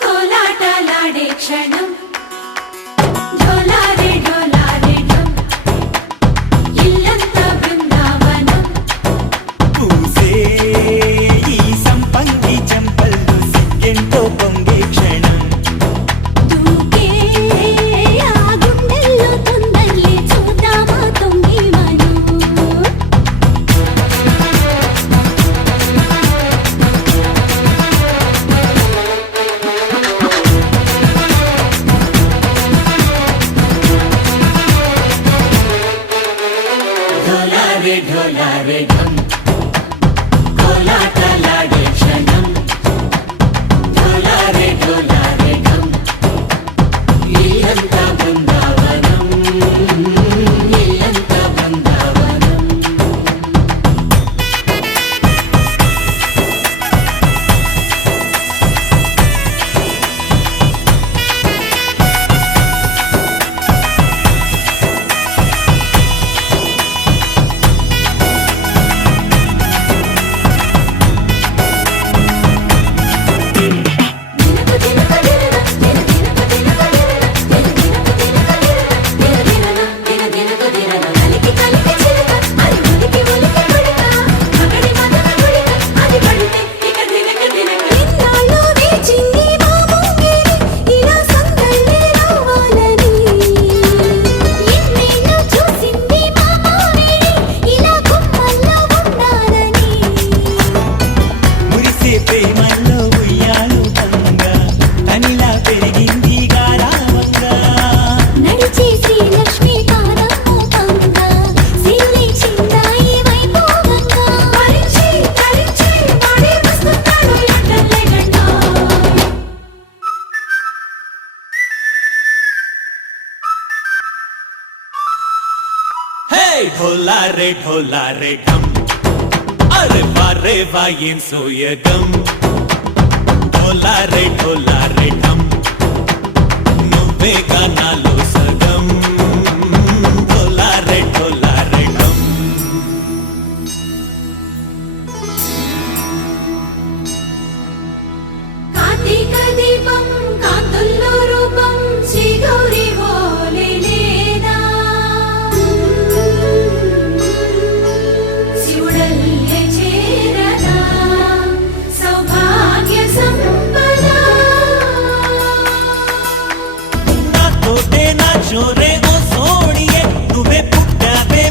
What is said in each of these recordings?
కోలాటలాడే క్షణం ढोला रे ढम कोलाटलाडे क्षणम ढोला रे ढम इल्लंता बृंदावनम इल्लंता बृंदावनम ढोला रे ढम अरे वारे वायें सोयगम ढोला रे ढम नुव्वे गानालो सगम ढोला रे ढम कार्तिक दीपम कांतुल्लो रूपम श्री गौरी जोरे ओ सोड़िए नुवे पुट्टावे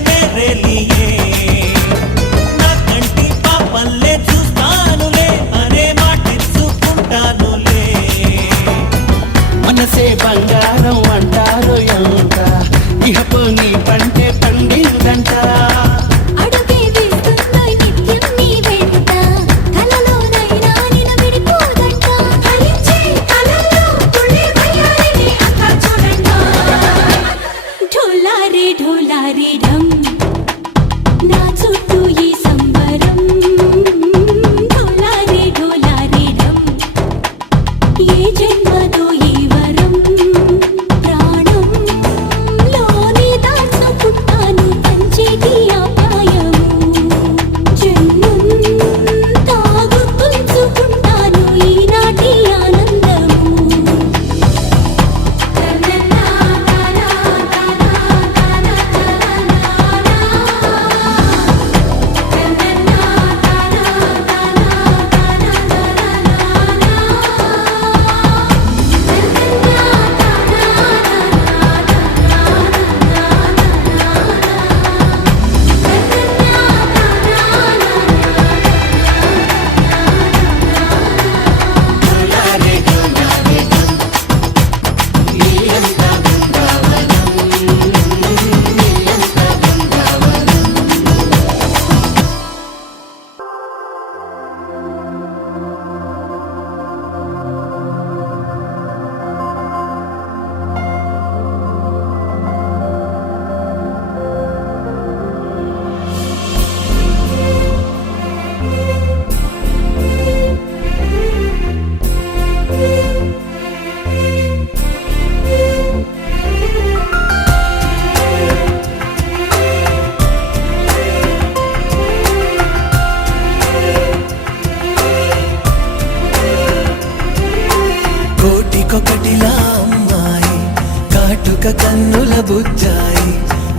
కన్నుల బుజ్జాయి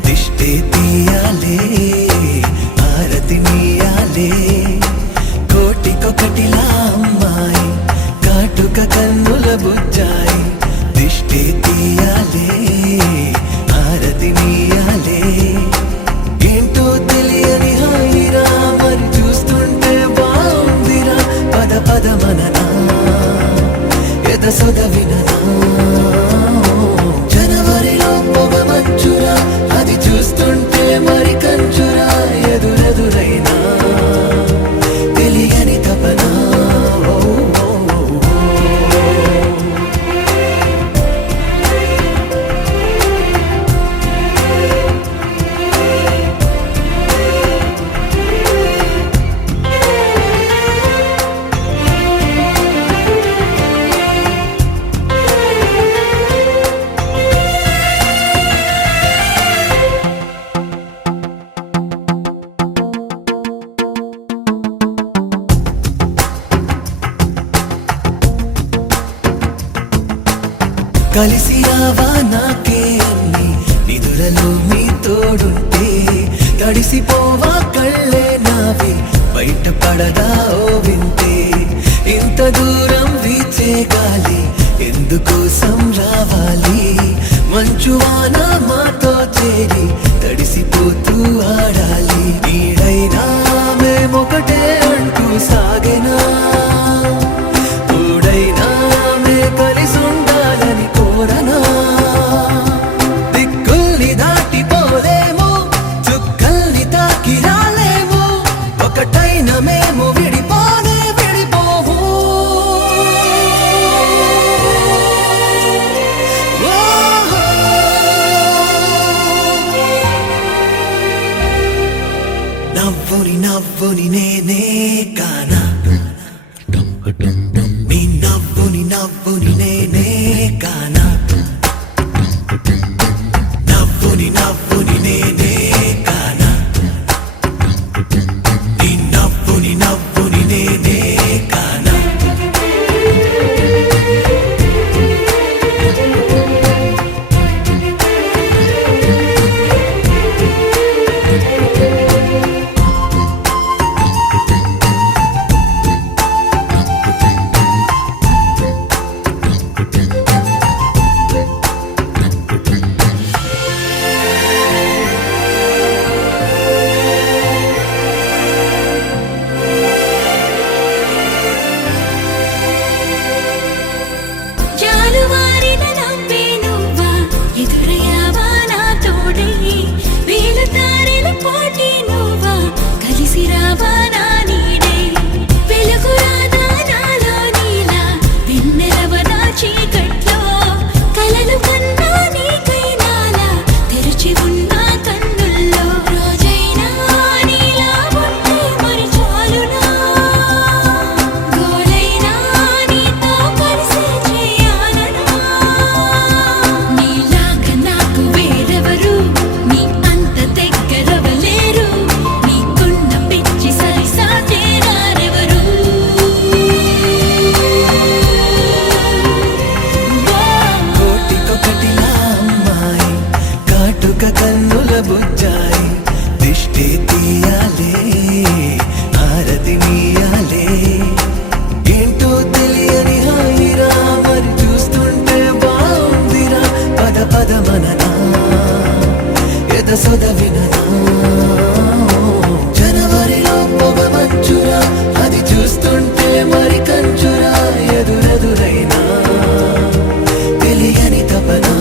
దిష్టే తీయాలే ఆరతి నీయాలే కోటికొకటిలా అమ్మాయి కాటుక కన్నుల బుజ్జాయి దిష్టే తీయాలే ఆరతి నీయాలే ఏంటో తెలియని హాయిరా మరి చూస్తుంటే బాగుందిరా పద పద మననా ఎద సొద విననా జనవరిలో పొగ మంచురా అది చూస్తుంటే మరి కంచురా ఎదురెదురైనా తెలియని తపనా కలిసి రావా నాకే అన్ని నిదురలో మీ తోడుంటే తడిసిపోవా కళ్ళే నావి బయట పడదా ఓ వింటే ఇంత దూరం వీచే గాలి ఎందుకోసం రావాలి మంచువాన మాతో చేరి తడిసిపోతూ ఆడాలి నీడైనా మేమొకటే అంటూ సాగెనా తోడైనా మే కలిసి ఉండాలని కోరనా దిక్కుల్ని దాటిపోలేము చుక్కల్ని తాకి రాలేము ఒకటైన మేము విడిపోనే విడిపోము నవ్వుని నవ్వుని నేనే కానా నీ నవ్వుని నవ్వుని నేనే కానా నవ్వుని నవ్వుని నేనే కానా నీ నవ్వుని నవ్వుని నేనే కానా జాలువారిన నవ్వే నువ్వా ఎదురయ్యావా నా తోడై వేల తారెల పోటీ నువ్వా కలిసి రావా నా నీడై వెలుగు రాదా నాలో నీలా వెన్నెలవదా చీకట్లో కలలు కన్నా నీకై నాలా తెరిచి ఉన్న కన్నుల్లో రోజైనా నీలా ఉంటే మరి చాలునా గోలైనా నీతో కలిసి చేయాలనా నీలాగా నాకు వేరెవరు నీ అంత దగ్గరవలేరు నీకున్న పిచ్చి సరిసాటే రారెవరు కోటికొకటిలా అమ్మాయి కాటుక కన్నుల బుజ్జాయి దిష్టి తీయాలే హారతి నీయాలే ఏంటో తెలియని హాయిరా మరి చూస్తుంటే బాగుందిరా పద పద మననా ఎద సొద విననా జనవరిలో పొగ మంచురా అది చూస్తుంటే మరి కంచురా ఎదురెదురైనా తెలియని తపనా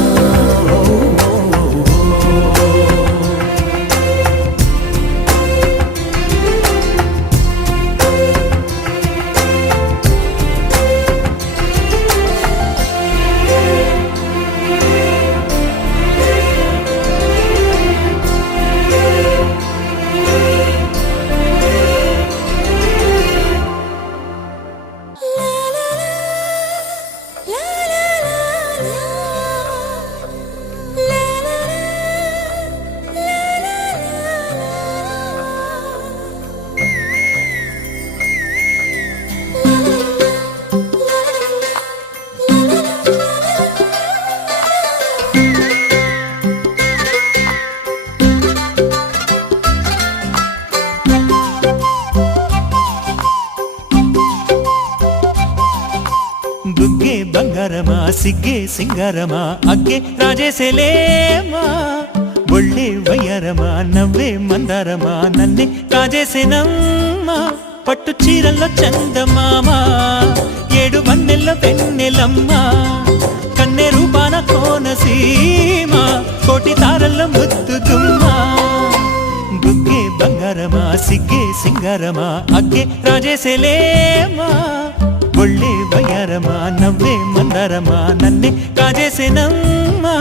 బంగారమా సిగ్గే సింగారమా అగ్గే రాజేసేలేమా ఒళ్ళే వయ్యారమా నవ్వే మందారమా నన్నే కాజేసేనమ్మా పట్టు చీరల్లో చందమామా ఏడు వన్నెల్ల వెన్నెలమ్మా కన్నె రూపాన కోనసీమ కోటి తారల్ల ముద్దుతుమ్మా బుగ్గే బంగారమా సిగ్గే సింగారమా అగ్గే రాజేసేలేమా ఒళ్ళే వయ్యారమా నవ్వే మందారమా నన్నే కాజేసేనమ్మా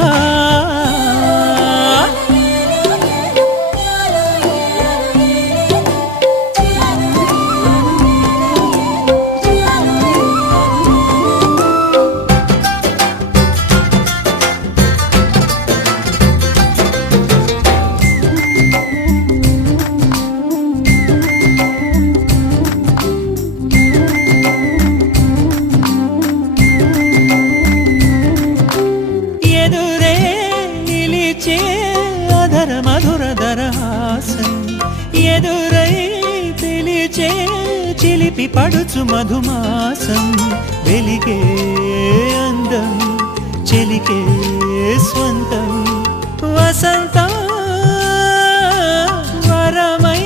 మధురధరహాసం ఎదురై పిలిచే చిలిపి పడుచు మధుమాసం వెలిగే అందం చెలికే స్వంతం వసంతం వరమై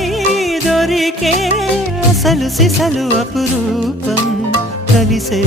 దొరికే అసలు సిసలు అపురూపం కలిసే